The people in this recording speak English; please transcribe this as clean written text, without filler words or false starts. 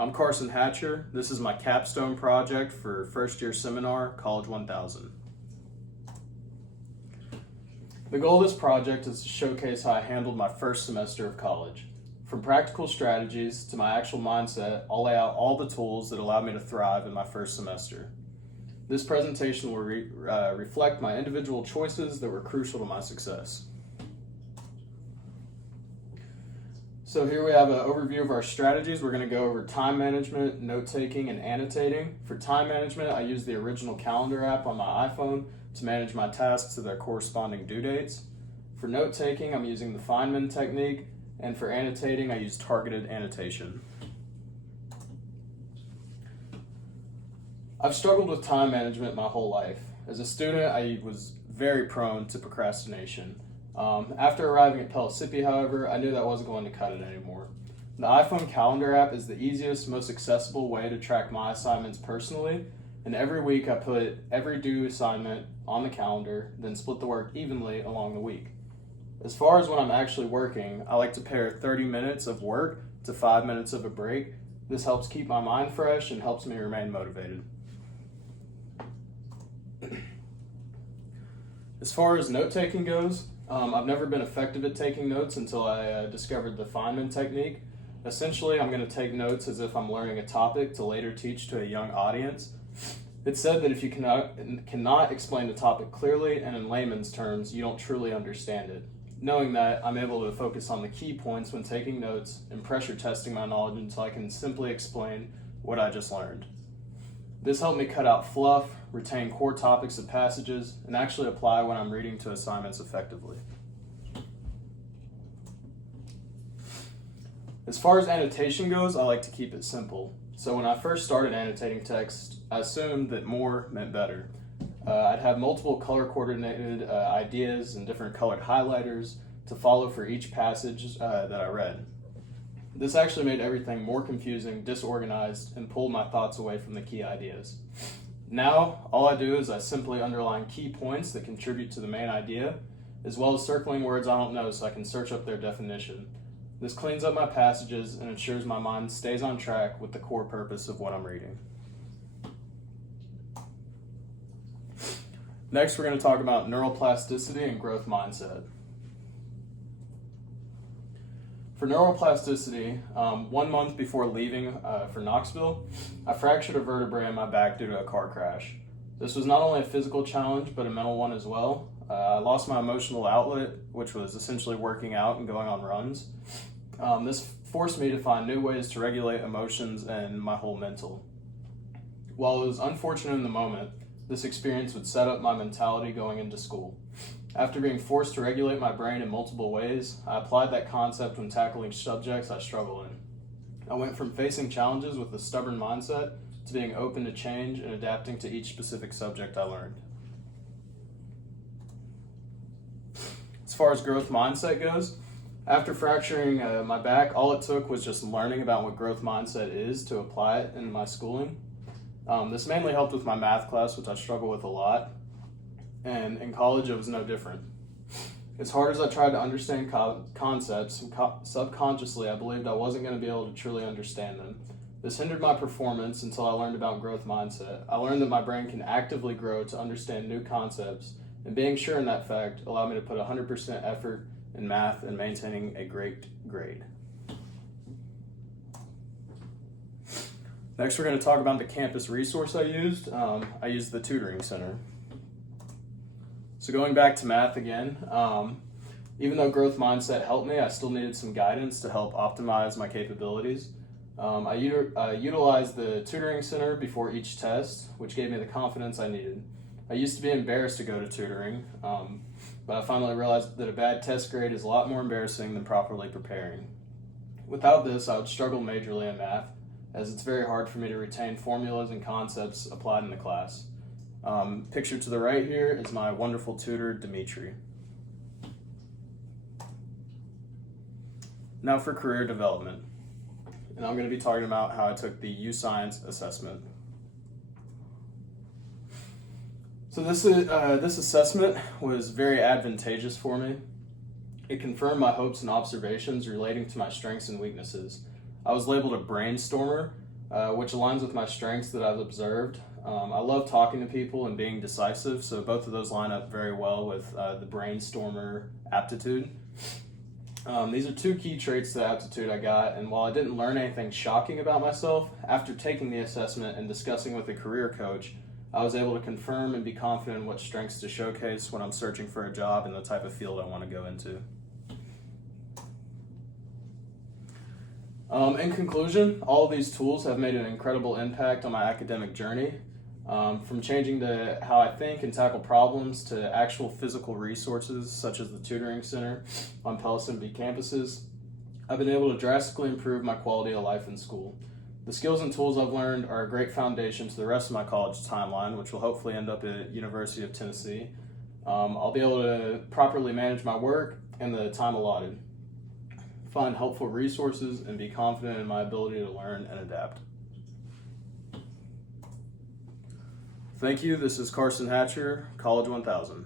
I'm Carson Hatcher. This is my capstone project for first year seminar, College 1000. The goal of this project is to showcase how I handled my first semester of college. From practical strategies to my actual mindset, I'll lay out all the tools that allowed me to thrive in my first semester. This presentation will reflect my individual choices that were crucial to my success. So here we have an overview of our strategies. We're going to go over time management, note-taking, and annotating. For time management, I use the original calendar app on my iPhone to manage my tasks to their corresponding due dates. For note-taking, I'm using the Feynman technique, and for annotating, I use targeted annotation. I've struggled with time management my whole life. As a student, I was very prone to procrastination. After arriving at Pellissippi, however, I knew that wasn't going to cut it anymore. The iPhone calendar app is the easiest, most accessible way to track my assignments personally, and every week I put every due assignment on the calendar, then split the work evenly along the week. As far as when I'm actually working, I like to pair 30 minutes of work to 5 minutes of a break. This helps keep my mind fresh and helps me remain motivated. As far as note-taking goes, I've never been effective at taking notes until I discovered the Feynman technique. Essentially, I'm going to take notes as if I'm learning a topic to later teach to a young audience. It's said that if you cannot explain the topic clearly and in layman's terms, you don't truly understand it. Knowing that, I'm able to focus on the key points when taking notes and pressure testing my knowledge until I can simply explain what I just learned. This helped me cut out fluff, retain core topics of passages, and actually apply when I'm reading to assignments effectively. As far as annotation goes, I like to keep it simple. So when I first started annotating text, I assumed that more meant better. I'd have multiple color-coordinated ideas and different colored highlighters to follow for each passage that I read. This actually made everything more confusing, disorganized, and pulled my thoughts away from the key ideas. Now, all I do is I simply underline key points that contribute to the main idea, as well as circling words I don't know so I can search up their definition. This cleans up my passages and ensures my mind stays on track with the core purpose of what I'm reading. Next, we're going to talk about neuroplasticity and growth mindset. For neuroplasticity, 1 month before leaving for Knoxville, I fractured a vertebrae in my back due to a car crash. This was not only a physical challenge, but a mental one as well. I lost my emotional outlet, which was essentially working out and going on runs. This forced me to find new ways to regulate emotions and my whole mental. While it was unfortunate in the moment, this experience would set up my mentality going into school. After being forced to regulate my brain in multiple ways, I applied that concept when tackling subjects I struggle in. I went from facing challenges with a stubborn mindset to being open to change and adapting to each specific subject I learned. As far as growth mindset goes, after fracturing my back, all it took was just learning about what growth mindset is to apply it in my schooling. This mainly helped with my math class, which I struggle with a lot. And in college, it was no different. As hard as I tried to understand concepts, subconsciously I believed I wasn't going to be able to truly understand them. This hindered my performance until I learned about growth mindset. I learned that my brain can actively grow to understand new concepts, and being sure in that fact allowed me to put 100% effort in math and maintaining a great grade. Next, we're going to talk about the campus resource I used. I used the tutoring center. So going back to math again, even though growth mindset helped me, I still needed some guidance to help optimize my capabilities. I utilized the tutoring center before each test, which gave me the confidence I needed. I used to be embarrassed to go to tutoring, but I finally realized that a bad test grade is a lot more embarrassing than properly preparing. Without this, I would struggle majorly in math, as it's very hard for me to retain formulas and concepts applied in the class. Pictured to the right here is my wonderful tutor, Dimitri. Now for career development. And I'm going to be talking about how I took the U-Science assessment. So this assessment was very advantageous for me. It confirmed my hopes and observations relating to my strengths and weaknesses. I was labeled a brainstormer, which aligns with my strengths that I've observed. I love talking to people and being decisive, so both of those line up very well with the brainstormer aptitude. These are two key traits to the aptitude I got, and while I didn't learn anything shocking about myself, after taking the assessment and discussing with a career coach, I was able to confirm and be confident in what strengths to showcase when I'm searching for a job and the type of field I want to go into. In conclusion, all of these tools have made an incredible impact on my academic journey. From changing to how I think and tackle problems to actual physical resources such as the tutoring center on Pelican Beach campuses, I've been able to drastically improve my quality of life in school. The skills and tools I've learned are a great foundation to the rest of my college timeline, which will hopefully end up at University of Tennessee. I'll be able to properly manage my work and the time allotted, find helpful resources, and be confident in my ability to learn and adapt. Thank you. This is Carson Hatcher, College 1000.